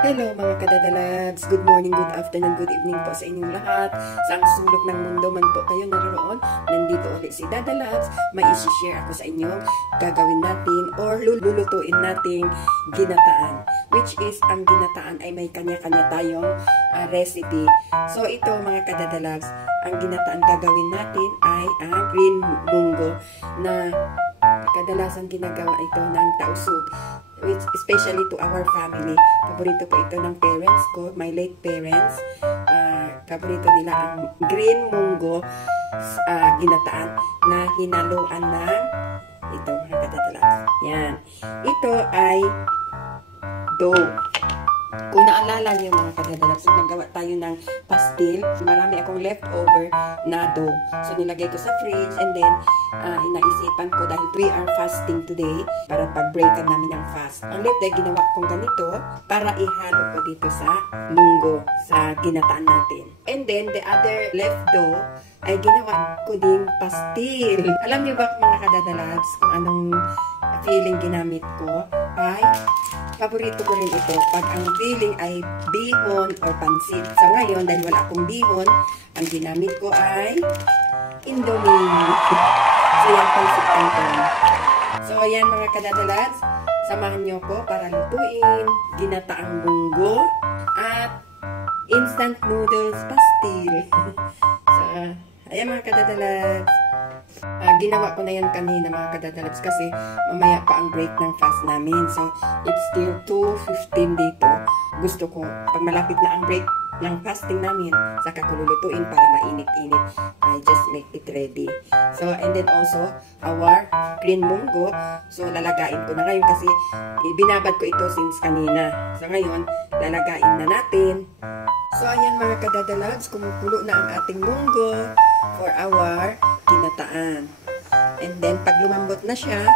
Hello mga kadadalags! Good morning, good afternoon, good evening po sa inyong lahat. Sa ang sulok ng mundo man po kayo naroon, nandito ulit si Dadalags. May isi-share ako sa inyo, gagawin natin or lulutuin nating ginataan. Which is, ang ginataan ay may kanya-kanya tayong recipe. So ito mga kadadalags, ang ginataan gagawin natin ay ang green munggo na kadalasan ginagawa ito ng tausug, which especially to our family. Paborito po ito ng parents ko, my late parents. Paborito nila ang green munggo ginataan na hinaluan ng ito mga kadalags. Yan. Ito ay dough. Kung naalala niyo mga kadadalags, nagawa tayo ng pastil. Marami akong leftover na dough. So nilagay ko sa fridge and then inaisipan ko dahil we are fasting today para pag-breakan namin ng fast. Ang left ay ginawa kong ganito para ihalo ko dito sa munggo sa ginataan natin. And then the other left dough ay ginawa ko ding pastil. Alam niyo ba mga kadadalags kung anong feeling ginamit ko? Ay paborito ko rin ito pag ang feeling ay bihon or pansit. So ngayon, dahil wala akong bihon, ang ginamit ko ay Indomie. So yan, pansit canton. So ayan mga kadadalags, samahan nyo ko para lutuin ginataang munggo at instant noodles pastil. So ayan mga kadadalags. Ginawa ko na yan kanina mga kadadalags kasi mamaya pa ang break ng fast namin. So, it's still 2:15 dito. Gusto ko, pag malapit na ang break ng fasting namin, saka ko lulutuin para mainit-init. I just make it ready. So, and then also, our green munggo. So, lalagain ko na ngayon kasi binabad ko ito since kanina. So, ngayon, lalagain na natin. So, ayan mga kadadalags, kumukulo na ang ating munggo for our ginataan. And then, pag lumambot na siya,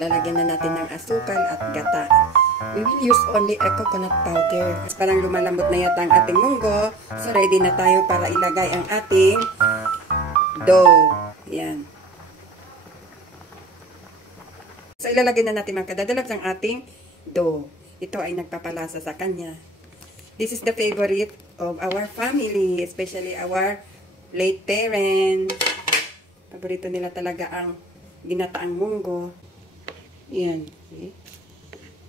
lalagyan na natin ng asukal at gata. We will use only a coconut powder. As parang lumalambot na yata ang ating munggo. So, ready na tayo para ilagay ang ating dough. Yan. So, ilalagay na natin mga kadadalags ang ating dough. Ito ay nagpapalasa sa kanya. This is the favorite of our family, especially our late parents. Paborito nila talaga ang ginataang munggo. Yan. Okay.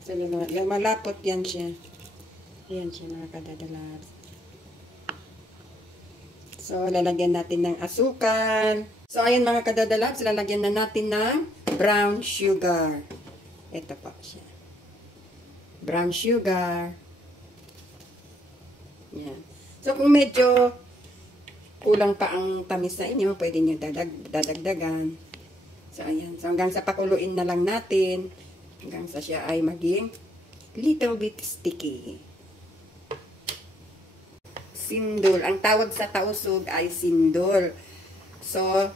So, malapot yan siya. Yan siya mga kadadalags. So, lalagyan natin ng asukal. So, ayan mga kadadalags, lalagyan na natin ng brown sugar. Ito po siya. Brown sugar. Yan. So, kung medyo kulang pa ang tamis sa inyo, pwede nyo dadagdagan. So, ayan. So, hanggang sa pakuluin na lang natin. Hanggang sa siya ay maging little bit sticky. Sindol. Ang tawag sa tausug ay sindol. So,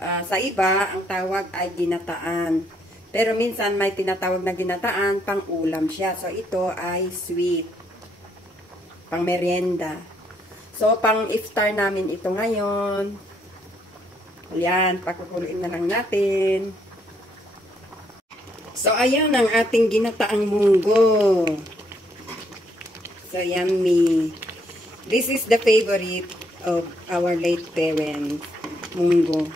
sa iba, ang tawag ay ginataan. Pero minsan may tinatawag na ginataan, pang ulam siya. So, ito ay sweet. Pang merienda. So, pang iftar namin ito ngayon. Ayan, pakukuluin na lang natin. So, ayan ang ating ginataang munggo. So, yummy. This is the favorite of our late parents, munggo.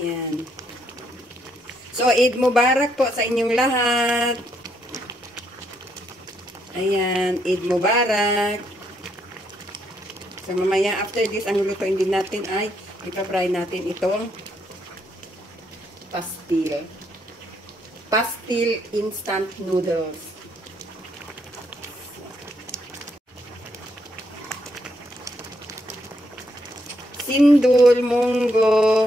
Ayan. So, Eid Mubarak po sa inyong lahat. Ayan, Eid Mubarak. So, mamaya, after this, ang lulutuin din natin ay ipapry natin itong pastil. Pastil instant noodles. Sindol, munggo.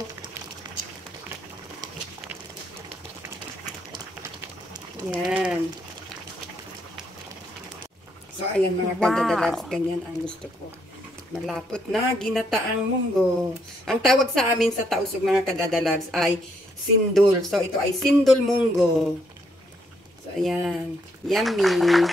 Yan. So, ayan mga kadadalags, ganyan ang gusto ko. Malapot na ginataang munggo. Ang tawag sa amin sa tausug mga kadadalags ay sindol. So, ito ay sindol munggo. So, ayan. Yummy.